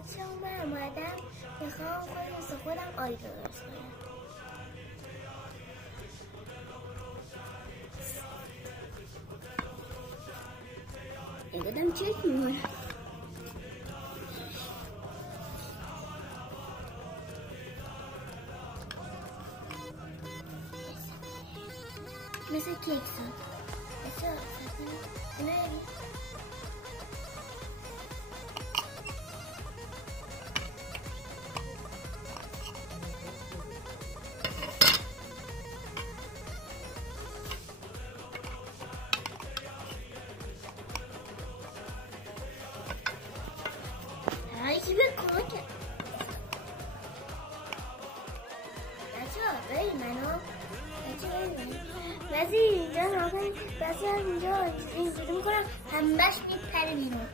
بچه من اومدم میخوام خودم آی درست کنم. یادم چک میمونه. مثل کیک سان یکی به کمک کرد. بچه‌ها بریم منو بعضی اینجا اینجوری میکنم همه‌ش میپره بیرون.